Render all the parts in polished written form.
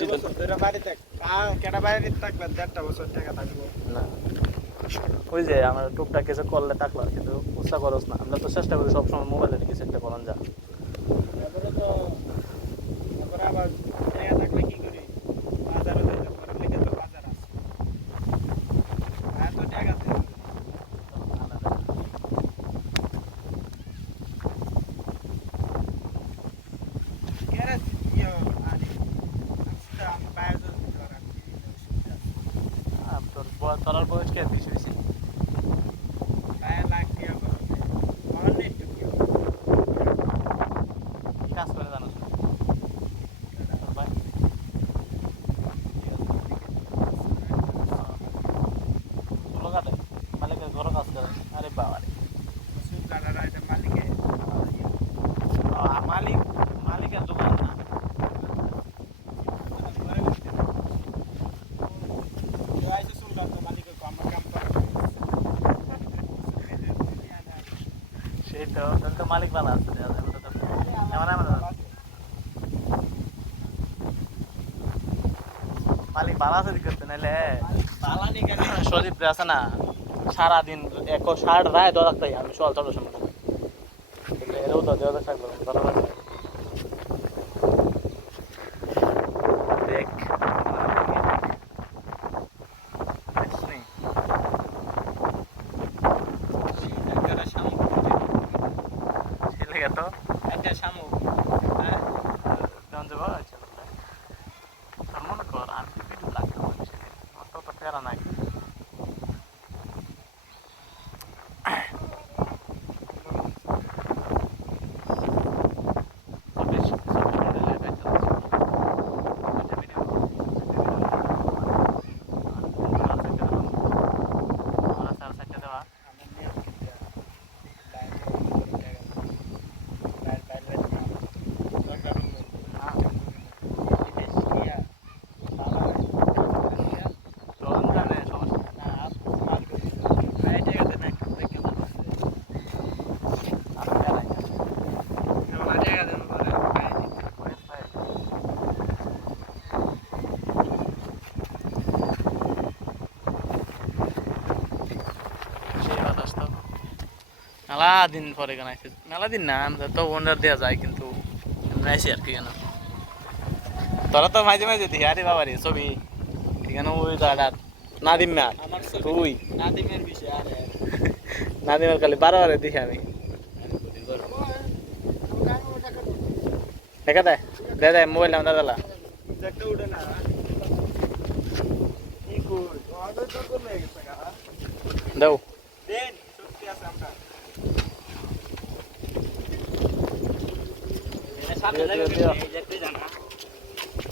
ছুটি তো না ওই যে আমার টুকটাক কিছু করলে টাকলা কিন্তু উৎসাহ করস না আমরা তো চেষ্টা করি সবসময় মোবাইলে কিছু একটা করান যা তোর তোর বয়স কে বেশি হয়েছে কি কাজ করে জানো মালিকের ঘর কাজ করে আরে বাবা মালিক মালিকের দোকান না সেই তো মালিক বানা আছে মালিক ভালো আছে করতে নাহলে শরীফ আছে না সারাদিন এক ষাট রায় দর রাখতাই আমি সকাল 6টার সময় এরও তো দেওয়া থাকবো দেখ মনে কর আমি ভিডিও লাগতাম অত প্যারা নাই মেলা দিন পরে কেন আসছে মেলা দিন না আমরা তো অর্ডার দেওয়া যায় কিন্তু আইসি আর কি কেন তোরা তো মাঝে মাঝে দেখি আরে বাবা রে ছবি এখানে ওই দাঁড়া নাদিম না তুই নাদিমের বিষয় নাদিমের খালি 12 দেখি আমি দেখা দেয় দে মোবাইল নাম দাদা দাও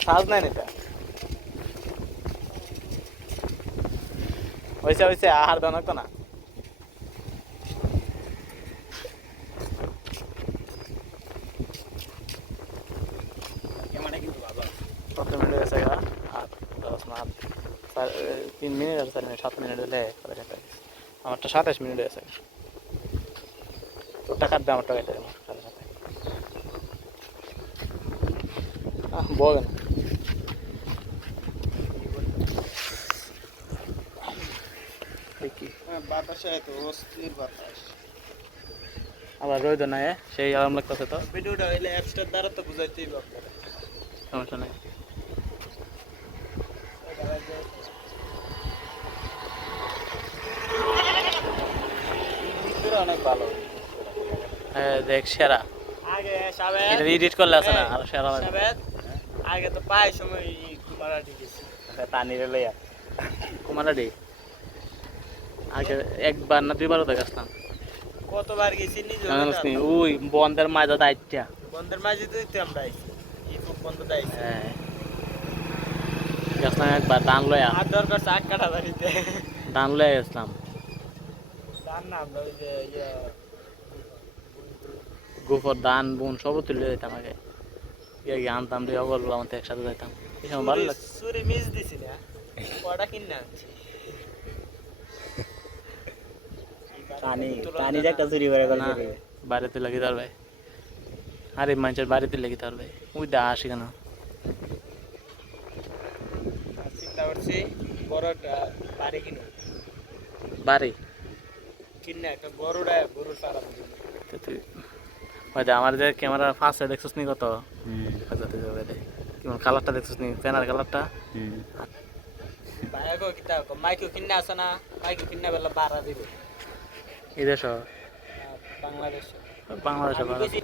সাজ নাই এটা হয়েছে হয়েছে আহার দাও না তো না কত মিনিট হয়েছে আর 10 মিনিট 3 মিনিট আর 4 মিনিট 7 মিনিট হলে আমারটা 27 মিনিট হয়েছে তোর টাকার দাম আমারটা কেটে দেবো সাথে সাথে বলেন আবার রইদ না সেই আরাম লাগতেছে তো ভিডিওটা হইলে অ্যাপসটার দ্বারা তো বুঝাইতেই পারবে সমস্যা নাই অনেক ভালো দেখ সেরা আগে সাবেদ এটা এডিট করলে আছে না আর সেরা সাবেদ আগে তো পায় সময় কুমারাটি গেছে পানির লইয়া কুমারাডি আগে একবার না দুইবারও দেখাচ্ছিলাম কতবার গেছি নিজে ওই বন্ধের মাঝে দায়িত্বা বন্ধের মাঝে তো আমরা আইছি এই খুব বন্ধ দাইছি হ্যাঁ গেছিলাম একবার ধান লইয়া আর দরকার শাক কাটা বাড়িতে ধান লইয়া গেছিলাম ধান না আমরা ওই যে গোফর ধান বোন সব তুলে যেতাম আগে গিয়ে আনতাম রে অগল আমাদের একসাথে যাইতাম এই সময় ভালো লাগছে সুরি মিস দিছি না কটা কিনে আনছি টানি একটা চুরি করে গেল বাড়িতে লাগি তার ভাই আরে মানুষের বাড়িতে লাগি তার ভাই ওই দা আসি কেন করছি বড় একটা বাড়ি কিনে বাড়ি কিনে একটা গরুর ফার্ম দিবো। তো তুই ওই যে আমার যে ক্যামেরা ফার্স্টে দেখছিস নি কত কেমন কালারটা দেখছিস নি প্যানার কালারটা ভাইয়াকে কিতা মাইকো কিনে আছে না, মাইকো কিনে বেলা বাড়া দিবে এই দেশ বাংলাদেশে। বাংলাদেশে আমি কইছি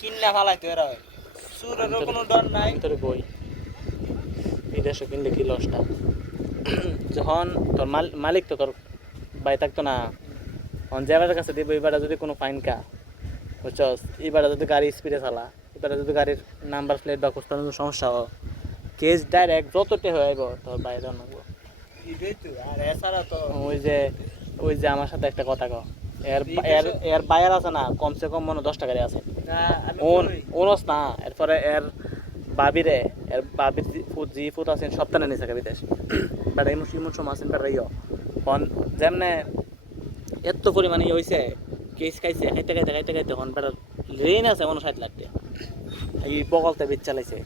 কিন্না ফালাইতে এরা সুরেরও কোনো ডর নাই। তোর বই এই দেশে কিনলে কি লসটা যখন তোর মালিক তো তোর বাই থাকতো না তখন যে বেটার কাছে দিব এবারে যদি কোনো ফাইন কা বুঝছস এবারে যদি গাড়ি স্পিডে চালা এবারে যদি গাড়ির নাম্বার প্লেট বা কোস্তার সমস্যা হয় কেস ডাইরেক্ট যতটে হয়ে আইব তোর বাইরে নেবো এটাই তো আর এছাড়া তো ওই যে আমার সাথে একটা কথা কও এর এর এর বায়ার আছে না কমসে কম মনে 10 টাকারই আছে না আমি ওনস না এরপরে এর বাবির ফুট আছেন সপ্তাহে নিয়ে থাকে বিদেশ বেটা ইমন সময় আছেন বেটা ইয় হন যেমনে এত পরিমাণে ইয়ে হয়েছে কেস খাইছে খাইতে খাইতে হন বেটা ঋণ আছে মনে 60 লাখ টাকা এই বগলতে বেচ চালাইছে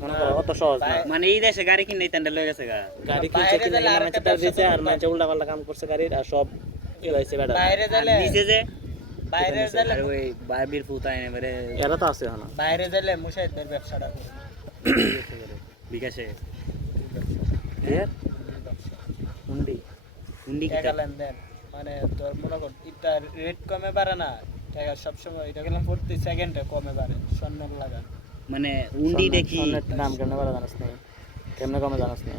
মনে করো অত সহজ না মানে এই দেশে গাড়ি কিনে তেন্ডা লয়ে গেছে গা গাড়ি কিনছে কিনে মানুষের তার দিয়েছে আর মানুষের উল্টা পাল্টা কাম করছে গাড়ির আর সব ইয়ে হয়েছে বেটা বাইরে গেলে নিচে যে বাইরে গেলে আর ওই বাবির ফুতায় এবারে এরা তো আছে হনা বাইরে গেলে মুশাহিদের ব্যবসাটা করে বিকাশে এর হুন্ডি হুন্ডি টাকা লেনদেন মানে তোর মনে কর এটা রেট কমে পারে না টাকা সবসময় এটা গেলাম প্রতি সেকেন্ডে কমে পারে স্বর্ণের লাগা মানে হুন্ডি দেখি স্বর্ণের দাম কেমনে বাড়া জানাস না কেমনে কমে জানাস না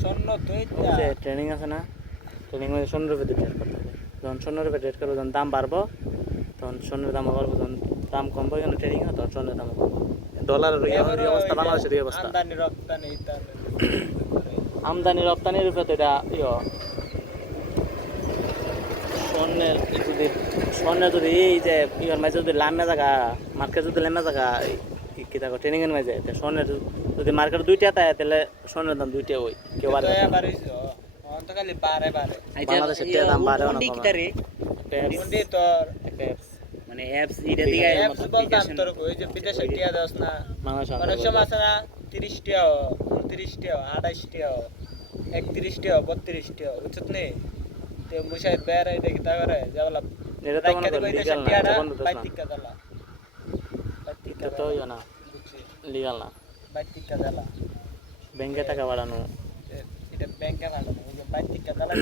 স্বর্ণ তো ওই যে ট্রেনিং আছে না ট্রেনিং মানে 15 রুপে ট্রেড করতে হবে যখন 15 রুপে ট্রেড করবো যখন দাম বাড়বো তখন স্বর্ণের দাম বাড়বো যখন দাম কমবো এখানে ট্রেনিং হয় তখন স্বর্ণের দাম কমবে ডলারের এই অবস্থা বাংলাদেশের এই অবস্থা আমদানি রপ্তানি এটা আমদানি রপ্তানির উপরে তো এটা স্বর্ণের যদি এই যে ইয়র মাঝে যদি লামে জায়গা মার্কেট যদি লামে জায়গা কি থাকো ট্রেনিং এর মাঝে স্বর্ণের যদি মার্কেট 2 টাকা থাকে তাহলে স্বর্ণের দাম 2 টাকা হয় কেউ আর খালি বারে বারে বাংলাদেশের টাকা দাম বাড়ে হুন্ডি কিটা রে মুন্ডি তোর একটা apps, মানে অ্যাপস এটা দিকে অ্যাপস বলতাম তোর ওই যে বিদেশে টিয়া দাস না বাংলাদেশ অনেক সময় আছে না 30 টাকা 29 টাকা 28 টাকা 31 টাকা 32 টাকা বুঝছত নি তো মুশাহিদ বেড়ে এটা কি তা করে যাবলা এটা তো মনে কর লিগ্যাল না এটা বন্ধ তো না বাইতিকা দালা এটা তো ইয়া না লিগ্যাল না বাইতিকা দালা ব্যাংকে টাকা বাড়ানো এটা ব্যাংকে লাগানো ওই যে বাইতিকা দালা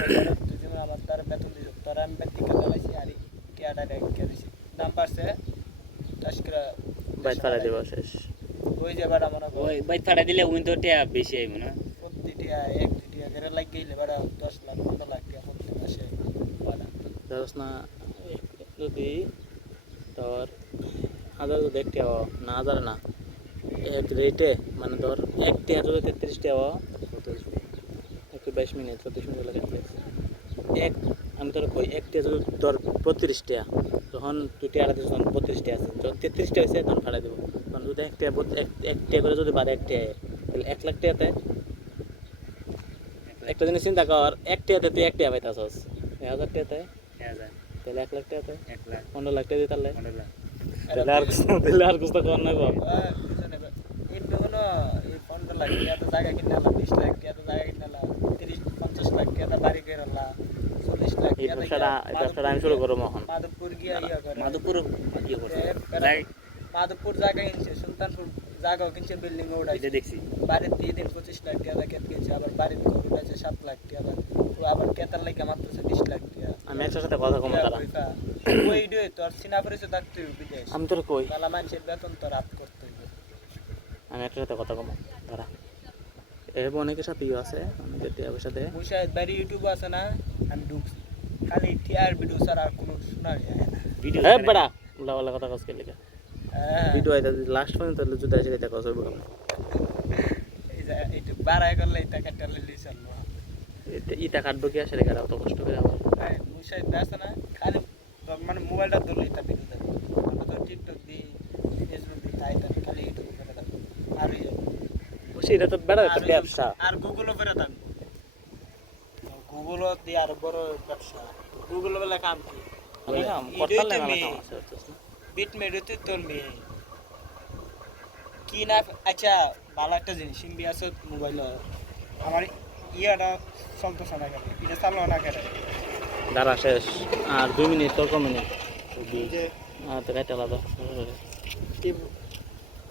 তুই যেমন আমার তার বেতন দিছ তোর আমি বাইতিকা দালাইছি আর টিয়াটা রেখে দিছি দাম পারছে তাস্করা বাইক ফাড়া দিব শেষ ওই যে বাড়া মনে কর ওই বাইক ফাড়া দিলে উনি তো টিয়া বেশি আইব না প্রতিটা এক দুটিয়া করে লাগ গেলে বাড়া 10 লাখ 15 লাখ টাকা প্রতি মাসে বাড়া ধরস না যদি তোর হাজার যদি 1 টাকা না হাজার না এক রেটে মানে ধর 1 টাকা যদি 33 টাকা 22 মিনিট 34 মিনিট লাগে এক আমি তোর কই 1 টাকা যদি তোর 32 টাকা তখন তুই টাকা দিস তখন 32 টাকা আছে যখন 33 টাকা আছে তখন ফাড়া দিব তখন যদি 1 টাকা 1 টাকা করে যদি বাড়ে 1 টাকা তাহলে 1 লাখ টাকাতে একটা জিনিস চিন্তা কর 1 টাকাতে তুই 1 টাকা পাইতাছস 1000 টাকাতে 1000 তাহলে 1 লাখ টাকাতে 1 লাখ 15 লাখ টাকা দিতে তাহলে 15 লাখ তাহলে আর কিছু কর নাই বাবা এটা হলো এই 15 লাখ টাকা তো জায়গা কিনে আলা 20 লাখ টাকা তো জায়গা কিনে আলা 30-50 লাখ টাকা বাড়ি করে আলা 40 লাখ এই টাকা ব্যবসাটা আমি শুরু করবো এখন মাধবপুর গিয়া ইয়া করে মাধবপুর কি করছে মাধবপুর জায়গা কিনছে সুলতানপুর জায়গাও কিনছে বিল্ডিং উঠাইছে এটা দেখছি বাড়ির দিয়ে দিন 25 লাখ টাকা কেট কিনছে আবার বাড়ির ঘর উঠাইছে 7 লাখ টাকা ও আবার কেতার লাগে মাত্র 20 লাখ টাকা আমি একসাথে সাথে কথা কম তারা ওই ডে তোর সিনা পরিচয় থাকতে বিদেশ আমি তোর কই মেলা মানুষের বেতন তো রাত করতে হইবে আমি একসাথে সাথে কথা কম তারা এর অনেকের সাথে ইয়ে আছে অনেকের টিয়ার সাথে মুশাহিদ বাড়ি ইউটিউব আছে না আমি ঢুকছি খালি টিআর ভিডিও ছাড়া আর কোনো শোনা যায় না ভিডিও হ্যাঁ বড়া উল্লা উল্লা কথা কস কে লিখা হ্যাঁ ভিডিও আইতা লাস্ট পর্যন্ত যদি আসে এটা কস হইব কেমন এই যে এইটা বাড়াই করলে এটা কাটালে লিসাল ইটা কাটবো কি আসে রেখা অত কষ্ট করে আমার মুশাহিদ আছে না খালি তোর মানে মোবাইলটা ধরলে এটা ভিডিও দেবে আমরা তো টিকটক দিই ফেসবুক দিই তাই তাই খালি ইউটিউব করে দেবো আর সেটা তো বেড়া একটা ব্যবসা আর গুগলও করে থাকবো গুগলও দিয়ে আর বড় ব্যবসা গুগল বেলা কাম কি আমি কাম করতাম না আমার কাম আছে বিট মেরুতে তোর মেয়ে কি না আচ্ছা ভালো একটা জিনিস সিম্বি আছে মোবাইল আমার ইয়াটা চলতেছে না কেন, এটা চালো না কেন? দাঁড়া শেষ আর 2 মিনিট তোর কম মিনিট এই যে আর তো কাটা আলাদা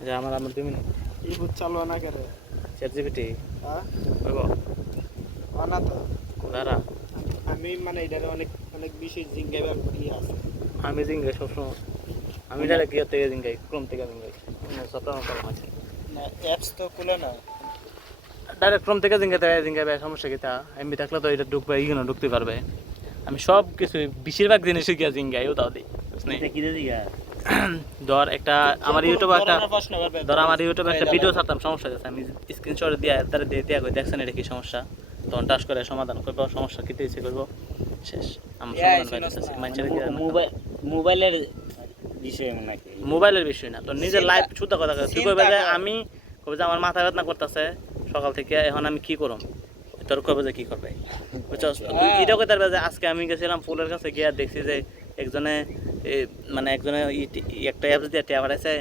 যে আমার 2 মিনিট এই ভূত চালো না কেন? চ্যাট জিপিটি হ্যাঁ কইব না তো দাঁড়া আমি মানে এটার অনেক অনেক বিশেষ জিজ্ঞাসা ইয়ে আছে। আমি জিঙ্গাই সবসময় আমি ডাইরেক্ট ইয়ে থেকে জিঙ্গাই ক্রোম থেকে জিঙ্গাই সপ্তাহ আছে না অ্যাপস তো খুলে না। ডাইরেক্ট ক্রোম থেকে জিঙ্গাবে সমস্যা কি তা এমবি থাকলে তো এটা ঢুকবে ইগনো ঢুকতে পারবে আমি সব কিছু বেশিরভাগ জিনিসই গিয়া জিঙ্গাই ওটাও দিই বুঝলি এটা কি দিদি গা ধর একটা আমার ইউটিউবে একটা প্রশ্ন করবে ধর আমার ইউটিউবে একটা ভিডিও ছাড়তাম সমস্যা আছে আমি স্ক্রিনশট দিয়ে তারে দিয়ে দিয়া কই দেখছেন এটা কি সমস্যা তখন টাচ করে সমাধান করব সমস্যা কি হইছে করব শেষ আমার সমাধান পাইতেছি মানুষের কি মোবাইলের বিষয় নাকি মোবাইলের বিষয় না তো নিজের লাইফ শুদ্ধ কথা তুই কইবা যে আমি কইবা যে আমার মাথা ব্যথা করতেছে সকাল থেকে এখন আমি কি করব তোর কইবা যে কি করবে বুঝছস তুই এটা কইতে পারবে যে আজকে আমি গেছিলাম ফুলের কাছে গিয়া দেখছি যে একজনে মানে একজনে একটা অ্যাপস দিয়ে টিয়া বাড়াইছে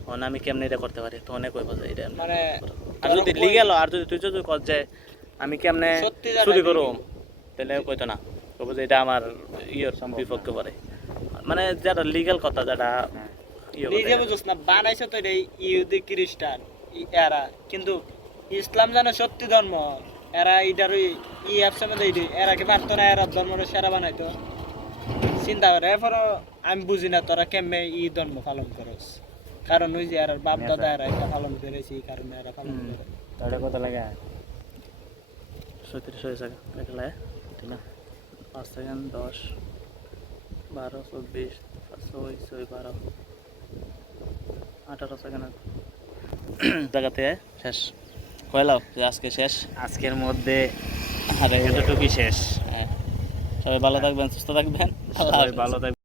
এখন আমি কেমনে এটা করতে পারি তো অনেক কইবা যে এটা মানে আর যদি লিগ্যাল আর যদি তুই যদি কর যে আমি কেমনে সত্যি জানা চুরি নেই। করব তাহলে কইতো না কইবো যে এটা আমার ইয়ের বিপক্ষে পড়ে মানে যেটা লিগ্যাল কথা যেটা ইয়ে নিজে বুঝছ না বানাইছে তো এটা ইহুদি খ্রিস্টান এরা কিন্তু ইসলাম জানে সত্যি ধর্ম এরা এটার ই অ্যাপসের মধ্যে এরা কি পারতো না এরা ধর্মের সেরা বানাইতো চিন্তা করে এরপরও আমি বুঝি না তোরা কেমনে ই ধর্ম পালন করস কারণ ওই যে এরা বাপ দাদা এরা এটা পালন করেছে এই কারণে এরা পালন করে তাহলে কত লাগে 37 হয়ে যাবে দেখলে ঠিক না 5 সেকেন্ড 10 12 24 6 6 12 18 সেকেন্ড জায়গাতে শেষ কয়লাও যে আজকে শেষ আজকের মধ্যে আরে এতটুকুই শেষ হ্যাঁ সবাই ভালো থাকবেন সুস্থ থাকবেন সবাই ভালো থাকবেন।